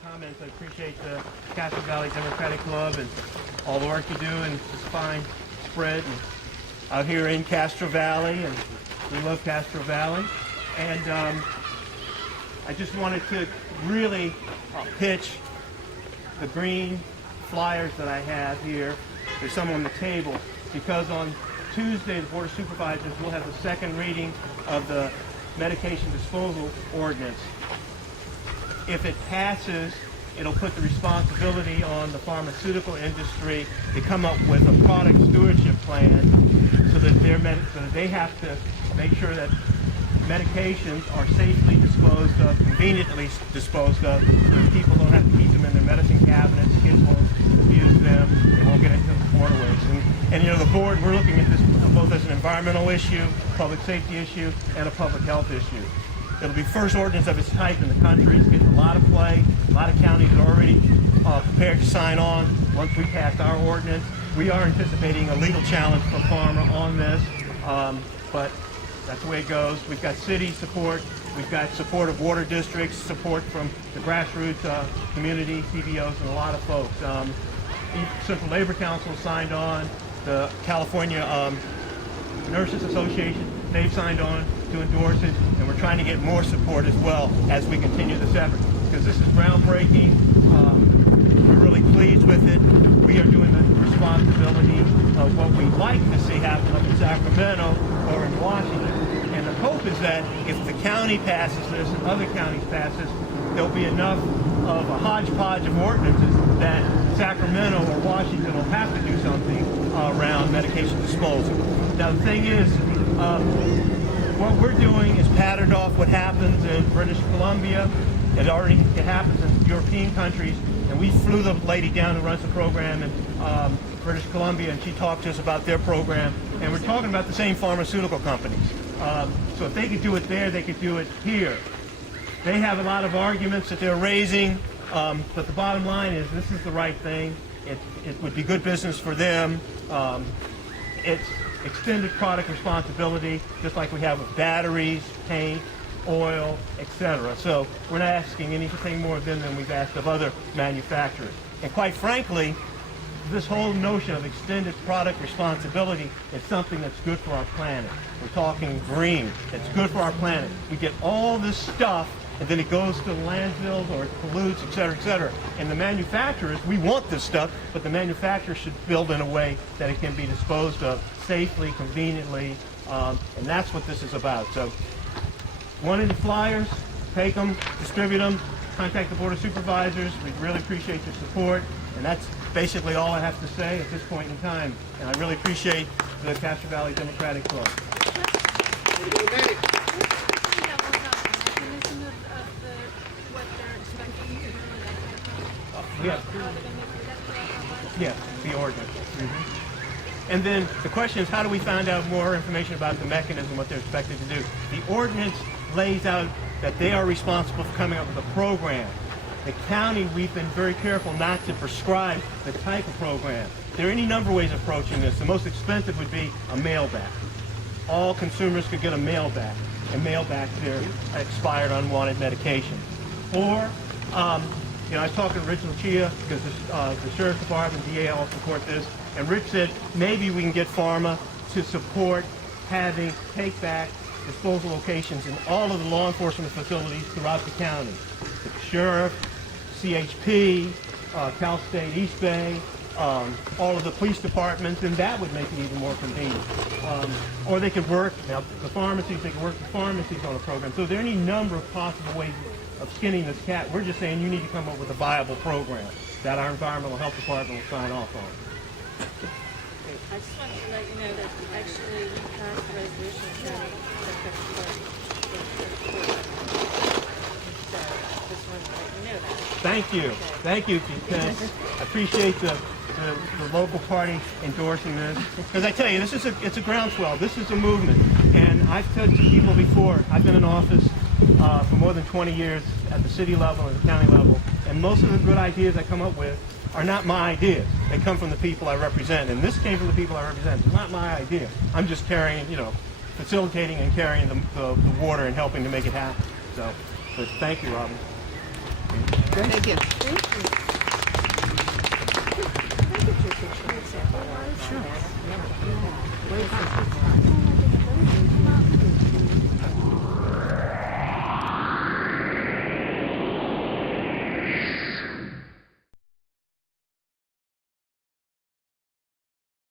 comments. I appreciate the Castro Valley Democratic Club and all the work you do and this fine spread out here in Castro Valley, and we love Castro Valley. And I just wanted to really pitch the green flyers that I have here. There's some on the table because on Tuesday the Board of Supervisors will have the second reading of the medication disposal ordinance. If it passes, it'll put the responsibility on the pharmaceutical industry to come up with a product stewardship plan so that they have to make sure that medications are safely disposed of, conveniently disposed of, so that people don't have to keep them in their medicine cabinets, kids won't abuse them, they won't get into the waterways. And you know, the board, we're looking at this both as an environmental issue, public safety issue, and a public health issue. It'll be first ordinance of its type in the country. It's getting a lot of play. A lot of counties are already prepared to sign on once we pass our ordinance. We are anticipating a legal challenge for Pharma on this, but that's the way it goes. We've got city support. We've got support of water districts, support from the grassroots community, CBOs, and a lot of folks. Central Labor Council signed on. The California Nurses Association, they've signed on to endorse it, and we're trying to get more support as well as we continue this effort, because this is groundbreaking. We're really pleased with it. We are doing the responsibility of what we'd like to see happen up in Sacramento or in Washington. And the hope is that if the county passes this and other counties pass this, there'll be enough of a hodgepodge of ordinances that Sacramento or Washington will have to do something around medication disposal. Now the thing is, what we're doing is patterned off what happens in British Columbia. It happens in European countries, and we flew the lady down who runs the program in British Columbia, and she talked to us about their program, and we're talking about the same pharmaceutical companies. So if they could do it there, they could do it here. They have a lot of arguments that they're raising, but the bottom line is this is the right thing. It would be good business for them. It's extended product responsibility, just like we have with batteries, paint, oil, etc. So we're not asking anything more of them than we've asked of other manufacturers. And quite frankly, this whole notion of extended product responsibility is something that's good for our planet. We're talking green. It's good for our planet. We get all this stuff, and then it goes to landfills or it pollutes, et cetera, et cetera. And the manufacturers, we want this stuff, but the manufacturers should build in a way that it can be disposed of safely, conveniently, and that's what this is about. So, one of the flyers, take them, distribute them, contact the Board of Supervisors. We really appreciate your support, and that's basically all I have to say at this point in time. And I really appreciate the Castro Valley Democratic Club. Yes, the ordinance. And then the question is, how do we find out more information about the mechanism, what they're expected to do? The ordinance lays out that they are responsible for coming up with a program. The county, we've been very careful not to prescribe the type of program. There are any number of ways of approaching this. The most expensive would be a mail back. All consumers could get a mail back and mail back their expired, unwanted medication. Or, you know, I was talking to Rich Lucia because the Sheriff's Department, DA, all support this, and Rich said maybe we can get Pharma to support having take-back disposal locations in all of the law enforcement facilities throughout the county. The Sheriff, CHP, Cal State East Bay, all of the police departments, and that would make it even more convenient. Or they could work, now the pharmacies, they could work the pharmacies on a program. So there are any number of possible ways of skinning this cat. We're just saying you need to come up with a viable program that our environmental health department will sign off on. I just wanted to let you know that actually we passed a resolution saying that so just wanted to let you know that. Thank you. Okay. Thank you, because I appreciate the local party endorsing this. Because I tell you, it's a groundswell. This is a movement. And I've said to people before, I've been in office for more than 20 years at the city level and the county level, and most of the good ideas I come up with are not my ideas. They come from the people I represent, and this came from the people I represent. It's not my idea. I'm just carrying, you know, facilitating and carrying the water and helping to make it happen. So, but thank you, Robin. Thank you. Sure.